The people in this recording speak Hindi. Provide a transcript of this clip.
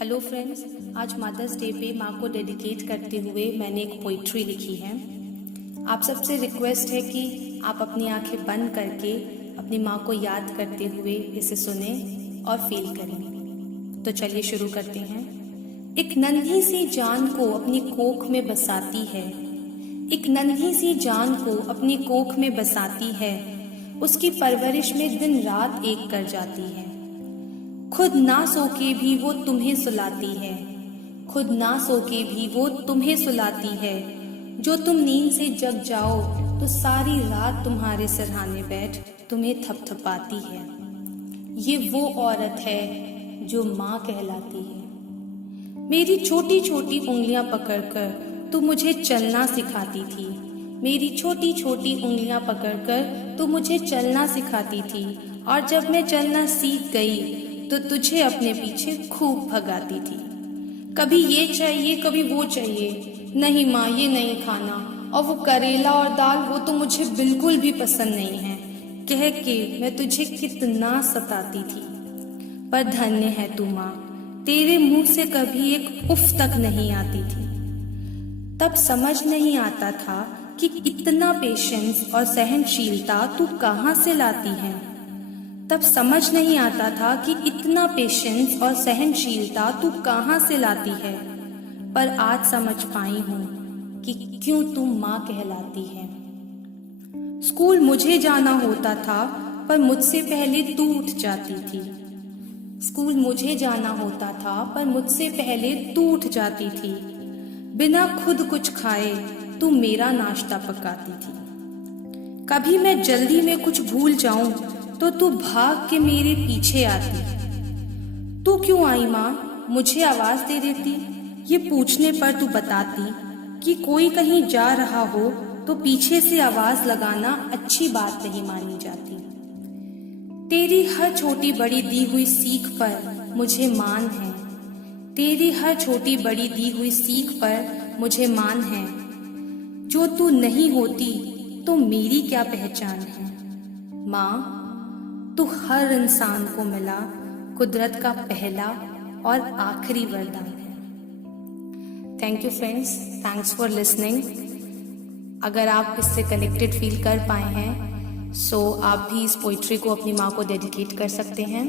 हेलो फ्रेंड्स, आज मदर्स डे पे माँ को डेडिकेट करते हुए मैंने एक पोइट्री लिखी है। आप सबसे रिक्वेस्ट है कि आप अपनी आंखें बंद करके अपनी माँ को याद करते हुए इसे सुने और फील करें। तो चलिए शुरू करते हैं। एक नन्ही सी जान को अपनी कोख में बसाती है, एक नन्ही सी जान को अपनी कोख में बसाती है, उसकी परवरिश में दिन रात एक कर जाती है। खुद ना सो के भी वो तुम्हें सुलाती है, खुद ना सो के भी वो तुम्हें सुलाती है। जो तुम नींद से जग जाओ तो सारी रात तुम्हारे सिरहाने बैठ तुम्हें थपथपाती है। ये वो औरत है जो माँ कहलाती है। मेरी छोटी छोटी उंगलियां पकड़कर तू मुझे चलना सिखाती थी, मेरी छोटी छोटी उंगलियां पकड़कर तू मुझे चलना सिखाती थी। और जब मैं चलना सीख गई तो तुझे अपने पीछे खूब भगाती थी। कभी ये चाहिए कभी वो चाहिए, नहीं माँ ये नहीं खाना, और वो करेला और दाल वो तो मुझे बिल्कुल भी पसंद नहीं है, कह के मैं तुझे कितना सताती थी। पर धन्य है तू माँ, तेरे मुंह से कभी एक उफ तक नहीं आती थी। तब समझ नहीं आता था कि इतना पेशेंस और सहनशीलता तू कहाँ से लाती है। तब समझ नहीं आता था कि इतना पेशेंस और सहनशीलता तू कहाँ से लाती है। पर आज समझ पाई हूँ कि क्यों तू माँ कहलाती है। स्कूल मुझे जाना होता था पर मुझसे पहले तू उठ जाती थी। स्कूल मुझे जाना होता था पर मुझसे पहले तू उठ जाती थी। बिना खुद कुछ खाए तू मेरा नाश्ता पकाती थी। कभी मैं जल्दी में कुछ भूल जाऊं तो तू भाग के मेरे पीछे आती। तू क्यों आई माँ, मुझे आवाज दे देती। ये पूछने पर तू बताती कि कोई कहीं जा रहा हो तो पीछे से आवाज लगाना अच्छी बात नहीं मानी जाती। तेरी हर छोटी बड़ी दी हुई सीख पर मुझे मान है, तेरी हर छोटी बड़ी दी हुई सीख पर मुझे मान है। जो तू नहीं होती तो मेरी क्या पहचान है। माँ, तू हर इंसान को मिला कुदरत का पहला और आखिरी वरदान है। Thank you friends, thanks for listening. अगर आप इससे कनेक्टेड फील कर पाए हैं सो आप भी इस पोइट्री को अपनी माँ को डेडिकेट कर सकते हैं।